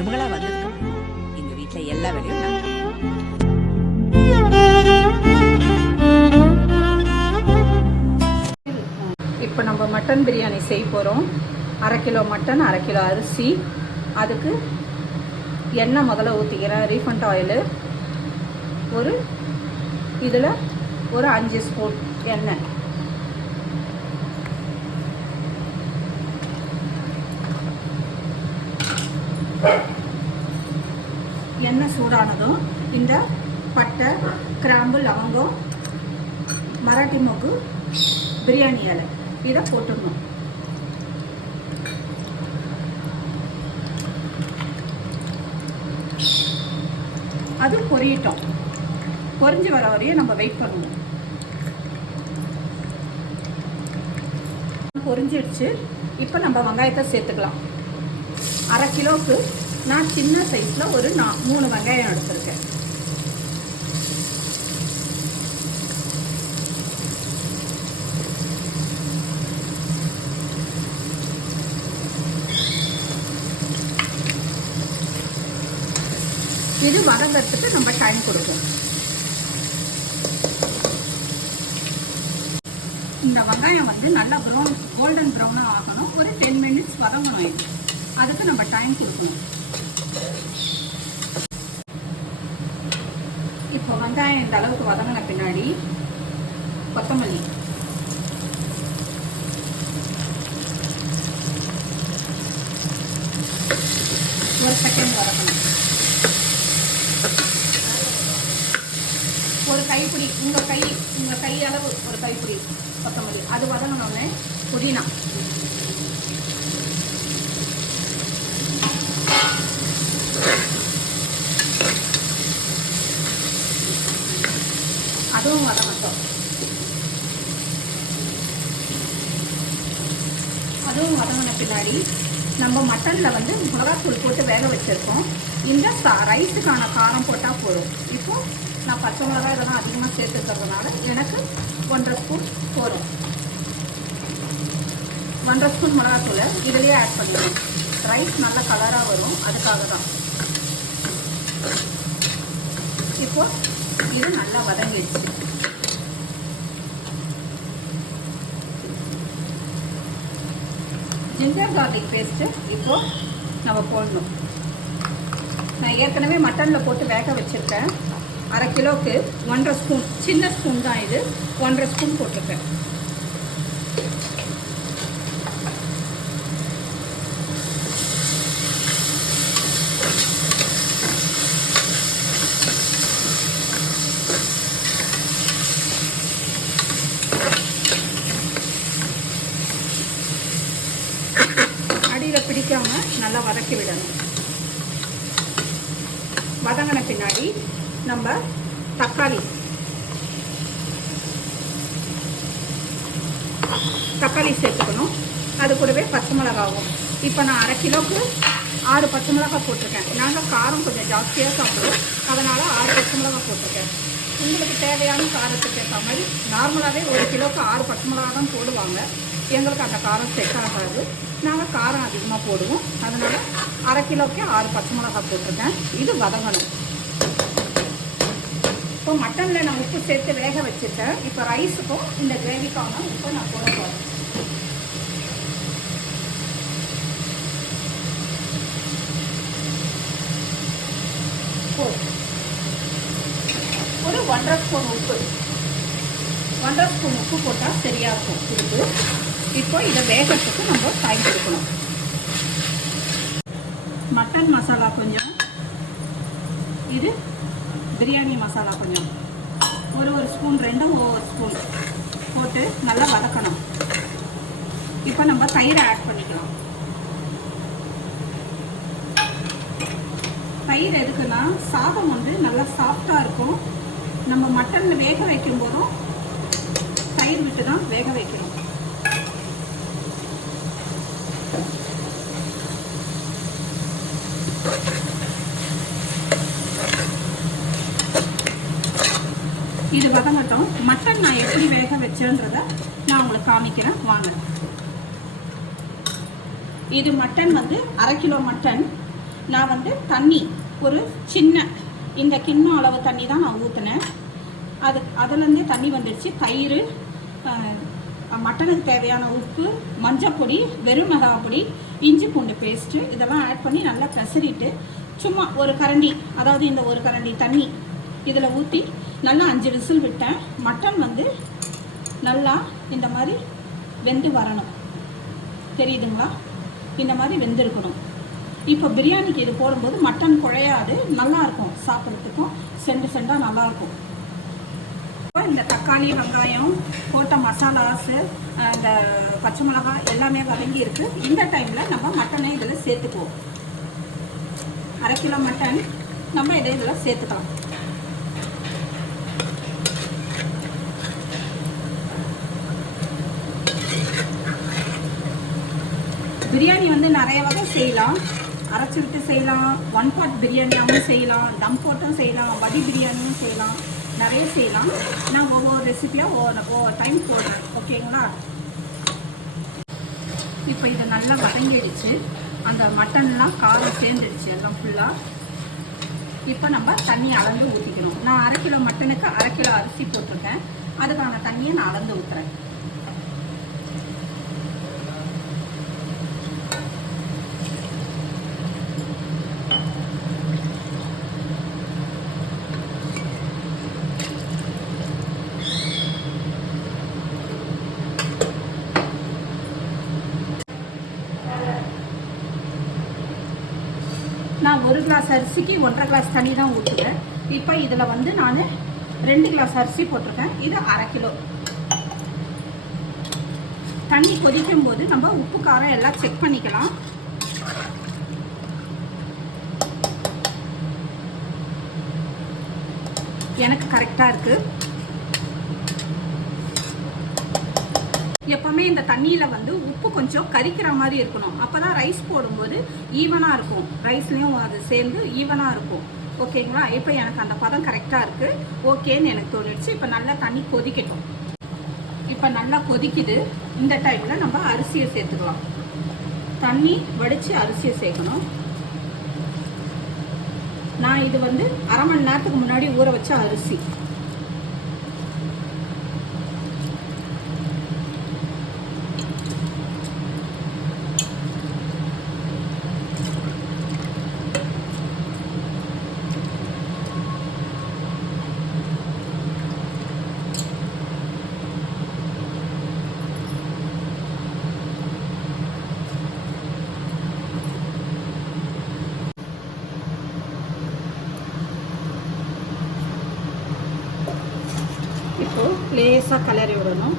மருமகளா வந்ததுக்கு எங்க வீட்டுல எல்லா வேலையும் நான் தான். இப்போ நம்ம மட்டன் பிரியாணி செய்ய போகிறோம். 1/2 கிலோ மட்டன், 1/2 கிலோ அரிசி. அதுக்கு எண்ணெய் முதல்ல ஊற்றிக்கிறேன், ரீஃபண்ட் ஆயிலு. இதில் ஒரு 5 ஸ்பூன் எண்ணெய். எண்ணெய் சூடானதும் இந்த பட்டை, கிராம்பு, லவங்கம், மராட்டி மொக்கு, பிரியாணி இலை இதை போட்டுடணும். அது பொரியட்டும். பொரிஞ்சு வர வரையும் நம்ம வெயிட் பண்ணுவோம். பொரிஞ்சிடுச்சு. இப்போ நம்ம வெங்காயத்தை சேர்த்துக்கலாம். 1/2 கிலோவுக்கு நான் சின்ன சைஸில் ஒரு 3 வெங்காயம் எடுத்துருக்கேன். இது வதங்கிறதுக்கு நம்ம டைம் கொடுக்கும். இந்த வெங்காயம் நல்லா கோல்டன் ப்ரௌனாக ஆகணும். ஒரு 10 மினிட்ஸ் வதங்கணும். இது அதுக்கு நம்ம டைம் கொடுக்கணும். இப்போ வெங்காயம் இந்த அளவுக்கு வதங்கின பின்னாடி கொத்தமல்லி, ஒரு செகண்ட் வதக்கணும். ஒரு கைப்பிடி, உங்கள் கை அளவு ஒரு கைப்பிடி கொத்தமல்லி. அது வதங்கினோடனே புதினா, அதுவும் வதங்கட்டும். அதுவும் வதங்கின பின்னாடி நம்ம மட்டனில் மிளகாத்தூள் போட்டு வேக வச்சுருக்கோம். இந்த ரைஸுக்கான காரம் போட்டால் போதும். இப்போது நான் பச்சை மிளகாய் இதெல்லாம் அதிகமாக சேர்த்துக்கிறதுனால எனக்கு 1/2 ஸ்பூன் போதும். 1/2 ஸ்பூன் மிளகாத்தூளை இதிலேயே ஆட் பண்ணிடுவோம். ரைஸ் நல்ல கலராக வரும், அதுக்காக தான். இப்போ இது நல்லா வதங்கிடுச்சு. ஜிஞ்சர் கார்லிக் பேஸ்ட்டு இப்போது நம்ம போடணும். நான் ஏற்கனவே மட்டனில் போட்டு வேக வச்சுருக்கேன். 1/2 கிலோவுக்கு 1/2 ஸ்பூன், சின்ன ஸ்பூன் தான் இது, 1/2 ஸ்பூன் போட்டிருக்கேன். அடியில் பிடிக்காமல் நல்லா வதக்கி விடணும். வதங்கின பின்னாடி நம்ம தக்காளி சேர்த்துக்கணும். அது கூடவே பச்சை மிளகாவும். இப்போ நான் 1/2 கிலோவுக்கு 6 பச்சை மிளகாய் போட்டிருக்கேன். நாங்கள் காரம் கொஞ்சம் ஜாஸ்தியாக சாப்பிடுவோம், அதனால் 6 பச்சை மிளகாய் போட்டிருக்கேன். உங்களுக்கு தேவையான காரத்துக்கு ஏற்ற மாதிரி நார்மலாகவே 1 கிலோவுக்கு 6 பச்சை மிளகாய் தான் போடுவாங்க. எங்களுக்கு அந்த காரம் செட் ஆகாது. நாங்கள் காரம் அதிகமாக போடுவோம், அதனால் 1/2 கிலோவுக்கு 6 பச்சை மிளகாய் போட்டிருக்கேன். இது வதங்கணும். இப்போ மட்டனில் நான் உப்பு சேர்த்து வேக வச்சுருக்கேன். இப்போ ரைஸுக்கும் இந்த கிரேவிக்கான உப்பை நான் போட போகிறேன். ஒரு 1/2 ஸ்பூன் உப்பு, 1/2 ஸ்பூன் உப்பு போட்டால் சரியாக இருக்கும் உப்பு. இப்போ இதை வேகத்துக்கு நம்ம டைம் கொடுக்கணும். மட்டன் மசாலா கொஞ்சம், இது பிரியாணி மசாலா கொஞ்சம், ஒரு ஸ்பூன், 2 ஒவ்வொரு ஸ்பூன் போட்டு நல்லா வதக்கணும். இப்போ நம்ம தயிரை ஆட் பண்ணிக்கலாம். தயிர் எதுக்குன்னா சாதம் நல்லா சாஃப்டாக இருக்கும். நம்ம மட்டனில் வேக வைக்கும் போதும் தயிர் விட்டு தான் வேக வைக்கணும். இது வதங்கட்டும். மட்டன் நான் எப்படி வேக வச்சேன்றத நான் உங்களுக்கு காமிக்கிறேன் வாங்க. இது மட்டன் 1/2 கிலோ மட்டன் நான் வந்து தண்ணி ஒரு சின்ன இந்த கிண்ணம் அளவு தண்ணி தான் நான் ஊற்றினேன். அதுலேருந்தே தண்ணி வந்துடுச்சு. தயிர், மட்டனுக்கு தேவையான உப்பு, மஞ்சள் பொடி, வெறும் மிளகாய் பொடி, இஞ்சி பூண்டு பேஸ்ட்டு இதெல்லாம் ஆட் பண்ணி நல்லா பெசரிட்டு சும்மா ஒரு கரண்டி, அதாவது இந்த ஒரு கரண்டி தண்ணி இதில் ஊற்றி நல்லா 5 விசில் விட்டேன். மட்டன் வந்து நல்லா இந்த மாதிரி வெந்து வரணும். தெரியுதுங்களா? இந்த மாதிரி வெந்திருக்கணும். இப்போ பிரியாணிக்கு இது போடும்போது மட்டன் குழையாது, நல்லாயிருக்கும், சாப்பிட்றதுக்கும் செண்டாக நல்லாயிருக்கும். இந்த தக்காளி, வெங்காயம் போட்ட மசாலாஸு, இந்த பச்சை மிளகாய் எல்லாமே வதங்கி இருக்குது. இந்த டைமில் நம்ம மட்டனை இதில் சேர்த்துக்குவோம். 1/2 கிலோ மட்டன் நம்ம இதில் சேர்த்துக்கலாம். பிரியாணி வந்து நிறைய வகை செய்யலாம். அரைச்சி விட்டு செய்யலாம், 1 pot பிரியாணியாகவும் செய்யலாம், தம் போட்டும் செய்யலாம், வடி பிரியாணியும் செய்யலாம், நிறைய செய்யலாம். நான் ஒவ்வொரு ரெசிபியாக ஒவ்வொரு டைம் போடுறேன். ஓகேங்களா? இப்போ இதை நல்லா வதங்கிடுச்சு. அந்த மட்டன்லாம் காரம் சேர்ந்துடுச்சு எல்லாம் ஃபுல்லாக. இப்போ நம்ம தண்ணி அளந்து ஊற்றிக்கணும். நான் 1/2 கிலோ மட்டனுக்கு 1/2 கிலோ அரிசி போட்டிருக்கேன். அதுக்கான தண்ணியை நான் அளந்து ஊற்றுறேன். நான் 1 கிளாஸ் அரிசிக்கு 1.5 கிளாஸ் தண்ணி தான் ஊற்றுவேன். இப்போ இதில் வந்து நான் 2 கிளாஸ் அரிசி போட்டிருக்கேன். இது 1/2 கிலோ. தண்ணி கொதிக்கும் போது நம்ம உப்பு காரம் எல்லாம் செக் பண்ணிக்கலாம். எனக்கு கரெக்டாக இருக்குது. எப்பவுமே இந்த தண்ணியில் வந்து உப்பு கொஞ்சம் கரிக்கிற மாதிரி இருக்கணும். அப்போ தான் ரைஸ் போடும்போது ஈவனாக இருக்கும், ரைஸ்லேயும் அது சேர்ந்து ஈவனாக இருக்கும். ஓகேங்களா? இப்போ எனக்கு அந்த பதம் கரெக்டாக இருக்குது. ஓகேன்னு எனக்கு தோணிடுச்சு. இப்போ நல்லா தண்ணி கொதிக்கட்டும். இப்போ நல்லா கொதிக்குது. இந்த டைமில் நம்ம அரிசியை சேர்த்துக்கலாம். தண்ணி வடித்து அரிசியை சேர்க்கணும். நான் இது வந்து 1/2 மணி நேரத்துக்கு முன்னாடி ஊற வச்ச அரிசி. இப்போ லேசாக கலரி விடணும்.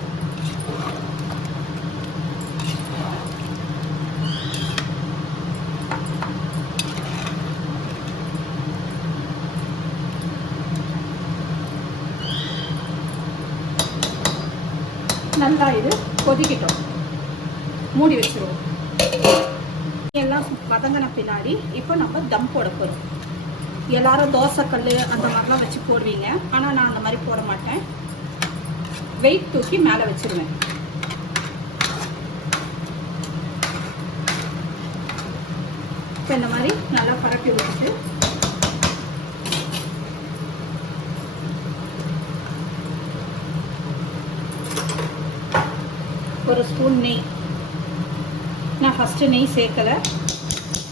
நல்லா இது கொதிக்கிட்டோம். மூடி வச்சிருவோம். எல்லாம் வதங்கின பின்னாடி இப்போ நம்ம தம் போட போகிறோம். எல்லாரும் தோசைக்கல் அந்த மாதிரிலாம் வச்சு போடுவீங்க. ஆனால் நான் அந்த மாதிரி போட மாட்டேன். வெயிட் தூக்கி மேலே வச்சிருவேன். இப்போ இந்த மாதிரி நல்லா பரப்பி விட்டுட்டு ஒரு ஸ்பூன் நெய். நான் ஃபஸ்ட்டு நெய் சேர்க்கலை,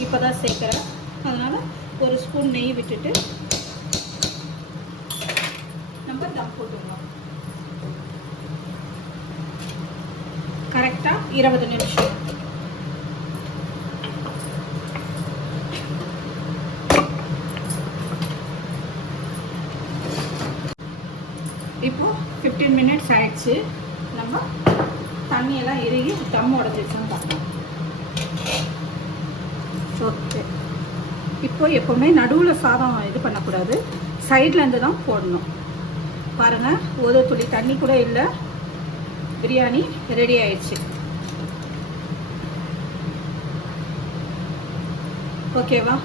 இப்போ தான் சேர்க்குறேன். அதனால் ஒரு ஸ்பூன் நெய் விட்டுட்டு நம்ம தம் போட்டுக்கலாம். கரெக்டாக 20 நிமிஷம். இப்போ 15 மினிட்ஸ் ஆயிடுச்சு. நம்ம தண்ணியெல்லாம் இறுகி தம் உடஞ்சிடுச்சுன்னு பார்க்கலாம். ஓகே. இப்போ எப்போவுமே நடுவில் சாதம் இது பண்ணக்கூடாது, சைட்லேருந்து தான் போடணும். பாருங்கள், ஒரு துளி தண்ணி கூட இல்லை. பிரியாணி ரெடி ஆயிடுச்சு. ஓகேவா?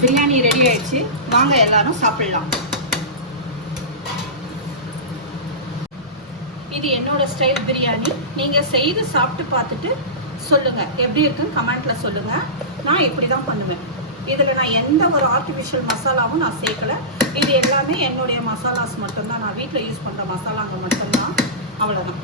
பிரியாணி ரெடி ஆயிடுச்சு. வாங்க எல்லாரும் சாப்பிடலாம். இது என்னோட ஸ்டைல் பிரியாணி. நீங்கள் செய்து சாப்பிட்டு பார்த்துட்டு சொல்லுங்கள், எப்படி இருக்குன்னு கமெண்ட்டில் சொல்லுங்கள். நான் இப்படி தான் பண்ணுவேன். இதில் நான் எந்த ஒரு ஆர்டிஃபிஷியல் மசாலாவும் நான் சேர்க்கலை. இது எல்லாமே என்னுடைய மசாலாஸ் மட்டும்தான், நான் வீட்டில் யூஸ் பண்ணுற மசாலாங்க மட்டும்தான். அவ்வளோதான்.